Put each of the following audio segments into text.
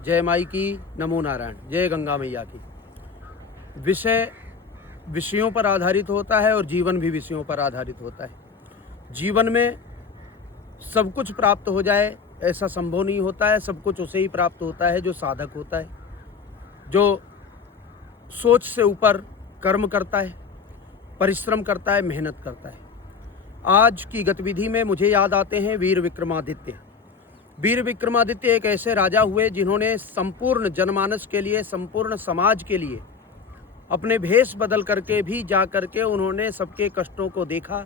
जय माई की, नमो नारायण, जय गंगा मैया की। विषय विषयों पर आधारित होता है और जीवन भी विषयों पर आधारित होता है। जीवन में सब कुछ प्राप्त हो जाए ऐसा संभव नहीं होता है। सब कुछ उसे ही प्राप्त होता है जो साधक होता है, जो सोच से ऊपर कर्म करता है, परिश्रम करता है, मेहनत करता है। आज की गतिविधि में मुझे याद आते हैं वीर विक्रमादित्य। वीर विक्रमादित्य एक ऐसे राजा हुए जिन्होंने संपूर्ण जनमानस के लिए, संपूर्ण समाज के लिए अपने भेष बदल करके भी जा करके उन्होंने सबके कष्टों को देखा,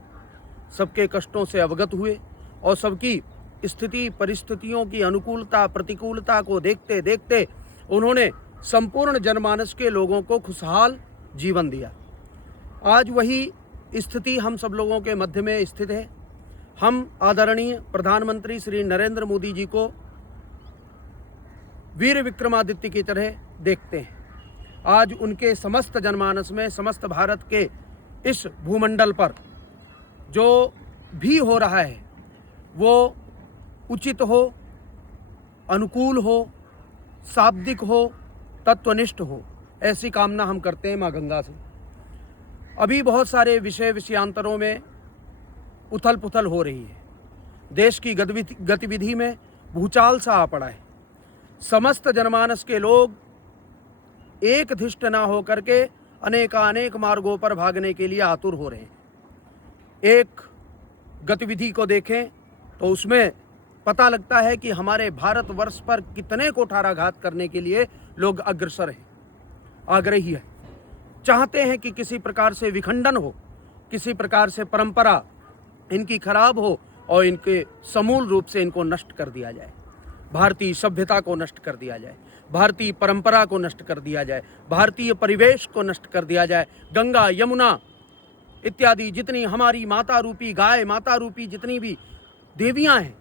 सबके कष्टों से अवगत हुए और सबकी स्थिति परिस्थितियों की अनुकूलता प्रतिकूलता को देखते देखते उन्होंने संपूर्ण जनमानस के लोगों को खुशहाल जीवन दिया। आज वही स्थिति हम सब लोगों के मध्य में स्थित है। हम आदरणीय प्रधानमंत्री श्री नरेंद्र मोदी जी को वीर विक्रमादित्य की तरह देखते हैं। आज उनके समस्त जनमानस में, समस्त भारत के इस भूमंडल पर जो भी हो रहा है वो उचित हो, अनुकूल हो, शाब्दिक हो, तत्वनिष्ठ हो, ऐसी कामना हम करते हैं माँ गंगा से। अभी बहुत सारे विषयांतरों में उथल पुथल हो रही है। देश की गतिविधि में भूचाल सा आ पड़ा है। समस्त जनमानस के लोग एक धिष्ट ना होकर के अनेक मार्गों पर भागने के लिए आतुर हो रहे हैं। एक गतिविधि को देखें तो उसमें पता लगता है कि हमारे भारतवर्ष पर कितने कुठाराघात करने के लिए लोग अग्रसर हैं, आग्रही है, चाहते हैं कि किसी प्रकार से विखंडन हो, किसी प्रकार से परंपरा इनकी खराब हो और इनके समूल रूप से इनको नष्ट कर दिया जाए। भारतीय सभ्यता को नष्ट कर दिया जाए, भारतीय परंपरा को नष्ट कर दिया जाए, भारतीय परिवेश को नष्ट कर दिया जाए। गंगा, यमुना इत्यादि जितनी हमारी माता रूपी गाय, माता रूपी जितनी भी देवियां हैं,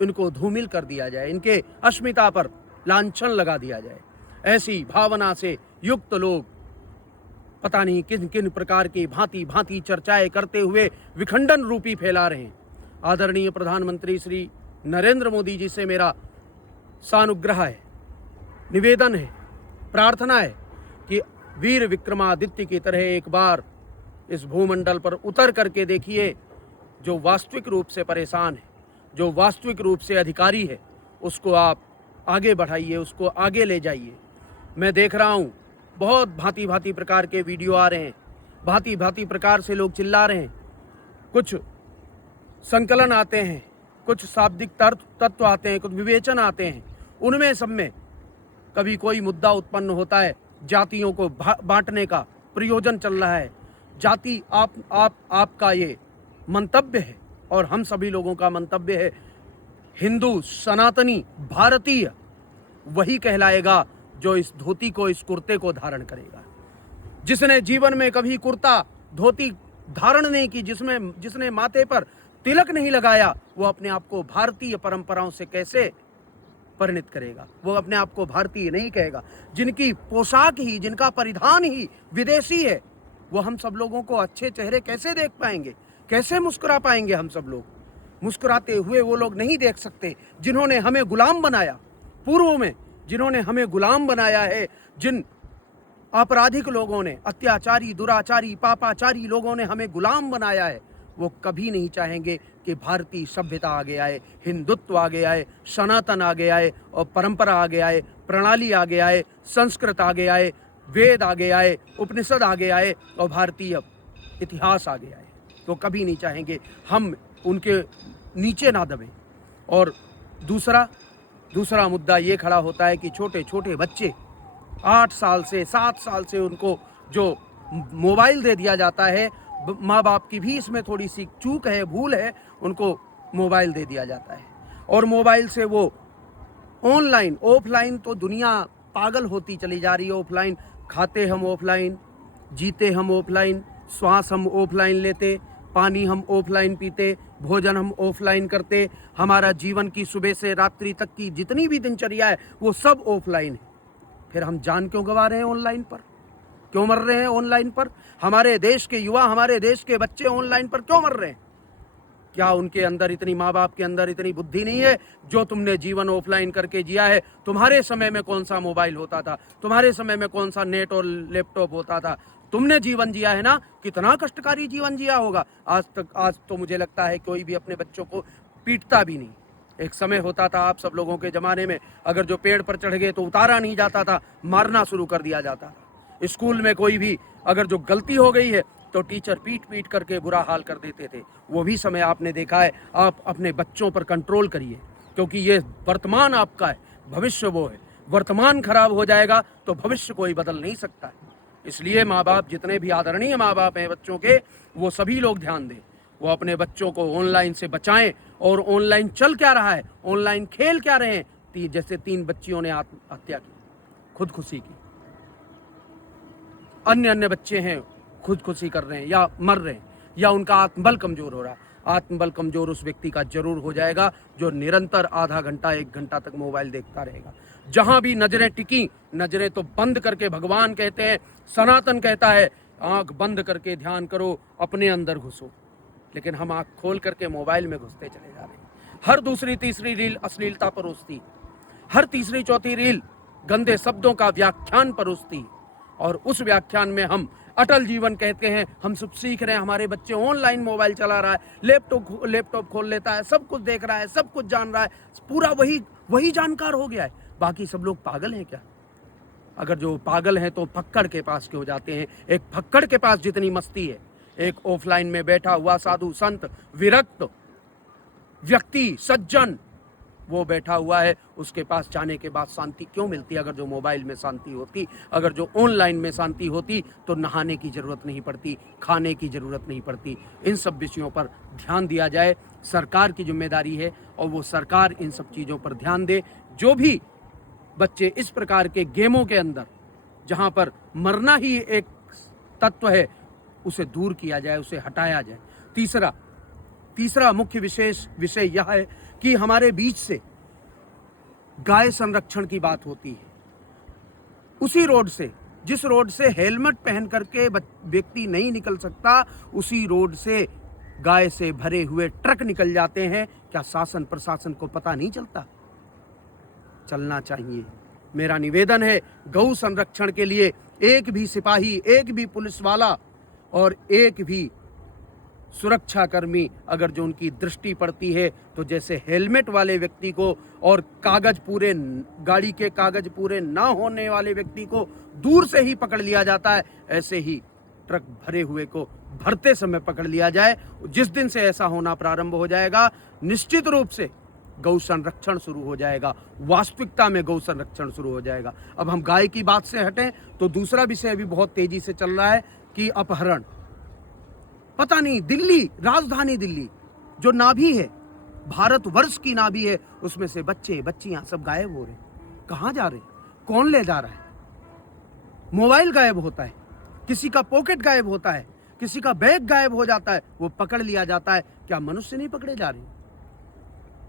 इनको धूमिल कर दिया जाए, इनके अस्मिता पर लांछन लगा दिया जाए। ऐसी भावना से युक्त लोग पता नहीं किन किन प्रकार की भांति भांति चर्चाएं करते हुए विखंडन रूपी फैला रहे हैं। आदरणीय प्रधानमंत्री श्री नरेंद्र मोदी जी से मेरा सानुग्रह है, निवेदन है, प्रार्थना है कि वीर विक्रमादित्य की तरह एक बार इस भूमंडल पर उतर करके देखिए। जो वास्तविक रूप से परेशान है, जो वास्तविक रूप से अधिकारी है, उसको आप आगे बढ़ाइए, उसको आगे ले जाइए। मैं देख रहा हूँ बहुत भांति भांति प्रकार के वीडियो आ रहे हैं, भांति भांति प्रकार से लोग चिल्ला रहे हैं। कुछ संकलन आते हैं, कुछ शाब्दिक तत्व आते हैं, कुछ विवेचन आते हैं। उनमें सब में कभी कोई मुद्दा उत्पन्न होता है, जातियों को बांटने का प्रयोजन चल रहा है। जाति आपका ये मंतव्य है और हम सभी लोगों का मंतव्य है। हिंदू, सनातनी, भारतीय वही कहलाएगा जो इस धोती को, इस कुर्ते को धारण करेगा। जिसने जीवन में कभी कुर्ता धोती धारण नहीं की, जिसने माथे पर तिलक नहीं लगाया, वो अपने आप को भारतीय परंपराओं से कैसे परिणित करेगा? वो अपने आप को भारतीय नहीं कहेगा। जिनकी पोशाक ही, जिनका परिधान ही विदेशी है, वो हम सब लोगों को अच्छे चेहरे कैसे देख पाएंगे? कैसे मुस्कुरा पाएंगे? हम सब लोग मुस्कुराते हुए वो लोग नहीं देख सकते जिन्होंने हमें गुलाम बनाया। पूर्व में जिन्होंने हमें गुलाम बनाया है, जिन आपराधिक लोगों ने, अत्याचारी, दुराचारी, पापाचारी लोगों ने हमें गुलाम बनाया है, वो कभी नहीं चाहेंगे कि भारतीय सभ्यता आगे आए, हिंदुत्व आगे आए, सनातन आगे आए और परंपरा आगे आए, प्रणाली आगे आए, संस्कृत आगे आए, वेद आगे आए, उपनिषद आगे आए और भारतीय इतिहास आगे आए। तो कभी नहीं चाहेंगे हम उनके नीचे ना दबें। और दूसरा मुद्दा ये खड़ा होता है कि छोटे छोटे बच्चे 8 साल से 7 साल से उनको जो मोबाइल दे दिया जाता है, माँ बाप की भी इसमें थोड़ी सी चूक है, भूल है, उनको मोबाइल दे दिया जाता है और मोबाइल से वो ऑनलाइन, ऑफलाइन तो दुनिया पागल होती चली जा रही है। ऑफलाइन खाते हम ऑफलाइन, जीते हम ऑफलाइन, श्वास हम ऑफलाइन लेते, पानी हम ऑफलाइन पीते, भोजन हम ऑफलाइन करते। हमारा जीवन की सुबह से रात्रि तक की जितनी भी दिनचर्या है वो सब ऑफलाइन है। फिर हम जान क्यों गंवा रहे हैं ऑनलाइन पर? क्यों मर रहे हैं ऑनलाइन पर? हमारे देश के युवा, हमारे देश के बच्चे ऑनलाइन पर क्यों मर रहे हैं? क्या उनके अंदर इतनी, माँ बाप के अंदर इतनी बुद्धि नहीं है? जो तुमने जीवन ऑफलाइन करके जिया है, तुम्हारे समय में कौन सा मोबाइल होता था, तुम्हारे समय में कौन सा नेट और लैपटॉप होता था, तुमने जीवन जिया है ना, कितना कष्टकारी जीवन जिया होगा। आज तो मुझे लगता है कोई भी अपने बच्चों को पीटता भी नहीं। एक समय होता था आप सब लोगों के ज़माने में, अगर जो पेड़ पर चढ़ गए तो उतारा नहीं जाता था, मारना शुरू कर दिया जाता था। स्कूल में कोई भी अगर जो गलती हो गई है तो टीचर पीट पीट करके बुरा हाल कर देते थे। वो भी समय आपने देखा है। आप अपने बच्चों पर कंट्रोल करिए, क्योंकि ये वर्तमान आपका है, भविष्य वो है। वर्तमान खराब हो जाएगा तो भविष्य कोई बदल नहीं सकता है। इसलिए माँ बाप, जितने भी आदरणीय माँ बाप हैं बच्चों के, वो सभी लोग ध्यान दें, वो अपने बच्चों को ऑनलाइन से बचाएं। और ऑनलाइन चल क्या रहा है, ऑनलाइन खेल क्या रहे हैं, जैसे 3 बच्चियों ने आत्महत्या की, खुदकुशी की, अन्य बच्चे हैं खुदकुशी कर रहे हैं या मर रहे हैं, या उनका आत्मबल कमजोर हो रहा है। आत्मबल कमजोर उस व्यक्ति का जरूर हो जाएगा जो निरंतर आधा घंटा 1 घंटा तक मोबाइल देखता रहेगा। जहां भी नजरें टिकी, नजरें तो बंद करके, भगवान कहते हैं, सनातन कहता है, आंख बंद करके ध्यान करो, अपने अंदर घुसो। लेकिन हम आंख खोल करके मोबाइल में घुसते चले जा रहे हैं। हर दूसरी तीसरी रील अश्लीलता परोसती, हर तीसरी चौथी रील गंदे शब्दों का व्याख्यान परोसती, और उस व्याख्यान में हम अटल जीवन कहते हैं, हम सब सीख रहे हैं। हमारे बच्चे ऑनलाइन मोबाइल चला रहा है, लैपटॉप खोल लेता है, सब कुछ देख रहा है, सब कुछ जान रहा है, पूरा वही जानकार हो गया है। बाकी सब लोग पागल हैं क्या? अगर जो पागल हैं तो फक्कड़ के पास क्यों जाते हैं? एक फक्कड़ के पास जितनी मस्ती है, एक ऑफलाइन में बैठा हुआ साधु संत विरक्त व्यक्ति सज्जन वो बैठा हुआ है, उसके पास जाने के बाद शांति क्यों मिलती? अगर जो मोबाइल में शांति होती, अगर जो ऑनलाइन में शांति होती, तो नहाने की जरूरत नहीं पड़ती, खाने की जरूरत नहीं पड़ती। इन सब विषयों पर ध्यान दिया जाए, सरकार की जिम्मेदारी है, और वो सरकार इन सब चीज़ों पर ध्यान दे। जो भी बच्चे इस प्रकार के गेमों के अंदर, जहाँ पर मरना ही एक तत्व है, उसे दूर किया जाए, उसे हटाया जाए। तीसरा मुख्य विषय यह है कि हमारे बीच से गाय संरक्षण की बात होती है। उसी रोड से, जिस रोड से हेलमेट पहन करके व्यक्ति नहीं निकल सकता, उसी रोड से गाय से भरे हुए ट्रक निकल जाते हैं। क्या शासन प्रशासन को पता नहीं चलता? चलना चाहिए। मेरा निवेदन है, गौ संरक्षण के लिए एक भी सिपाही, एक भी पुलिस वाला और एक भी सुरक्षा कर्मी, अगर जो उनकी दृष्टि पड़ती है, तो जैसे हेलमेट वाले व्यक्ति को और गाड़ी के कागज पूरे ना होने वाले व्यक्ति को दूर से ही पकड़ लिया जाता है, ऐसे ही ट्रक भरे हुए को भरते समय पकड़ लिया जाए। जिस दिन से ऐसा होना प्रारंभ हो जाएगा, निश्चित रूप से गौ संरक्षण शुरू हो जाएगा, वास्तविकता में गौ संरक्षण शुरू हो जाएगा। अब हम गाय की बात से हटें तो दूसरा विषय अभी बहुत तेजी से चल रहा है कि अपहरण। पता नहीं, दिल्ली, राजधानी दिल्ली जो नाभि है, भारतवर्ष की नाभि है, उसमें से बच्चे बच्चियां सब गायब हो रहे हैं। कहाँ जा रहे हैं? कौन ले जा रहा है? मोबाइल गायब होता है, किसी का पॉकेट गायब होता है, किसी का बैग गायब हो जाता है, वो पकड़ लिया जाता है। क्या मनुष्य नहीं पकड़े जा रहे?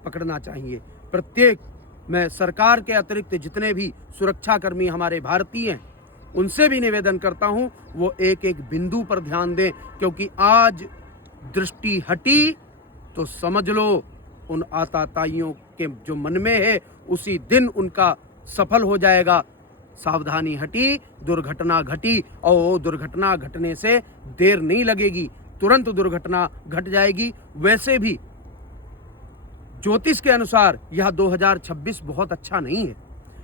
पकड़ना चाहिए। प्रत्येक, मैं सरकार के अतिरिक्त जितने भी सुरक्षा कर्मी हमारे भारतीय हैं, उनसे भी निवेदन करता हूं, वो एक एक बिंदु पर ध्यान दें, क्योंकि आज दृष्टि हटी तो समझ लो उन आताताइयों के जो मन में है, उसी दिन उनका सफल हो जाएगा। सावधानी हटी, दुर्घटना घटी, और दुर्घटना घटने से देर नहीं लगेगी, तुरंत दुर्घटना घट जाएगी। वैसे भी ज्योतिष के अनुसार यह 2026 बहुत अच्छा नहीं है।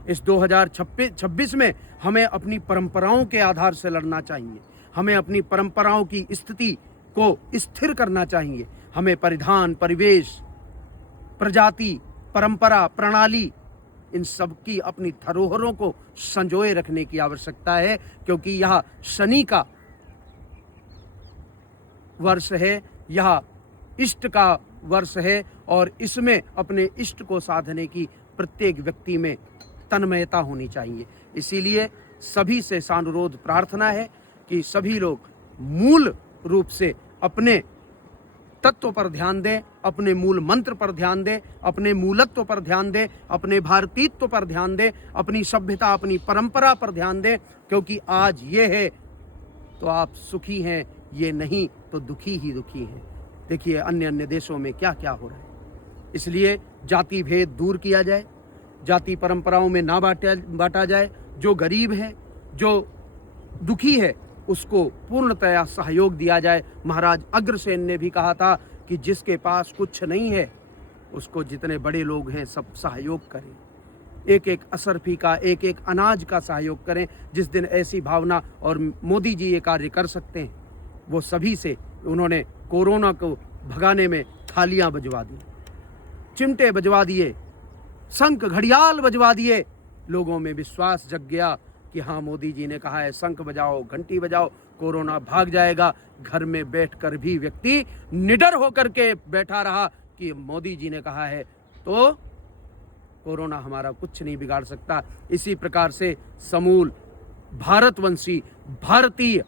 इस 2026 में हमें अपनी परंपराओं के आधार से लड़ना चाहिए, हमें अपनी परंपराओं की स्थिति को स्थिर करना चाहिए। हमें परिधान, परिवेश, प्रजाति, परंपरा, प्रणाली, इन सब की अपनी धरोहरों को संजोए रखने की आवश्यकता है, क्योंकि यह शनि का वर्ष है, यह इष्ट का वर्ष है, और इसमें अपने इष्ट को साधने की प्रत्येक व्यक्ति में तन्मयता होनी चाहिए। इसीलिए सभी से सानुरोध प्रार्थना है कि सभी लोग मूल रूप से अपने तत्व पर ध्यान दें, अपने मूल मंत्र पर ध्यान दें, अपने मूलत्व पर ध्यान दें, अपने भारतीयत्व पर ध्यान दें, अपनी सभ्यता, अपनी परंपरा पर ध्यान दें, क्योंकि आज ये है तो आप सुखी हैं, ये नहीं तो दुखी ही दुखी हैं। देखिए अन्य अन्य देशों में क्या क्या हो रहा है। इसलिए जाति भेद दूर किया जाए, जाति परंपराओं में ना बांटा जाए। जो गरीब है, जो दुखी है, उसको पूर्णतया सहयोग दिया जाए। महाराज अग्रसेन ने भी कहा था कि जिसके पास कुछ नहीं है उसको जितने बड़े लोग हैं सब सहयोग करें, एक एक असरफी का, एक एक अनाज का सहयोग करें। जिस दिन ऐसी भावना, और मोदी जी ये कार्य कर सकते हैं, वो सभी से उन्होंने कोरोना को भगाने में थालियां बजवा दी, चिमटे बजवा दिए, शंख घड़ियाल बजवा दिए। लोगों में विश्वास जग गया कि हाँ, मोदी जी ने कहा है शंख बजाओ, घंटी बजाओ, कोरोना भाग जाएगा। घर में बैठकर भी व्यक्ति निडर होकर के बैठा रहा कि मोदी जी ने कहा है, तो कोरोना हमारा कुछ नहीं बिगाड़ सकता। इसी प्रकार से समूल भारतवंशी, भारतीय,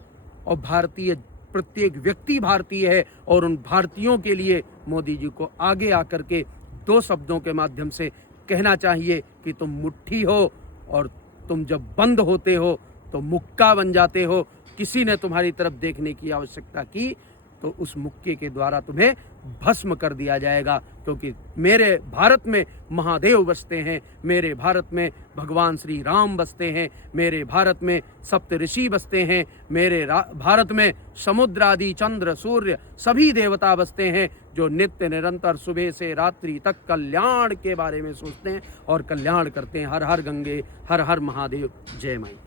और भारतीय प्रत्येक व्यक्ति भारतीय है, और उन भारतीयों के लिए मोदी जी को आगे आकर के दो शब्दों के माध्यम से कहना चाहिए कि तुम मुट्ठी हो, और तुम जब बंद होते हो तो मुक्का बन जाते हो। किसी ने तुम्हारी तरफ देखने की आवश्यकता की तो उस मुक्के के द्वारा तुम्हें भस्म कर दिया जाएगा। क्योंकि मेरे भारत में महादेव बसते हैं, मेरे भारत में भगवान श्री राम बसते हैं, मेरे भारत में सप्त ऋषि बसते हैं, मेरे भारत में समुद्र आदि, चंद्र, सूर्य, सभी देवता बसते हैं, जो नित्य निरंतर सुबह से रात्रि तक कल्याण के बारे में सोचते हैं और कल्याण करते हैं। हर हर गंगे, हर हर महादेव, जय माई।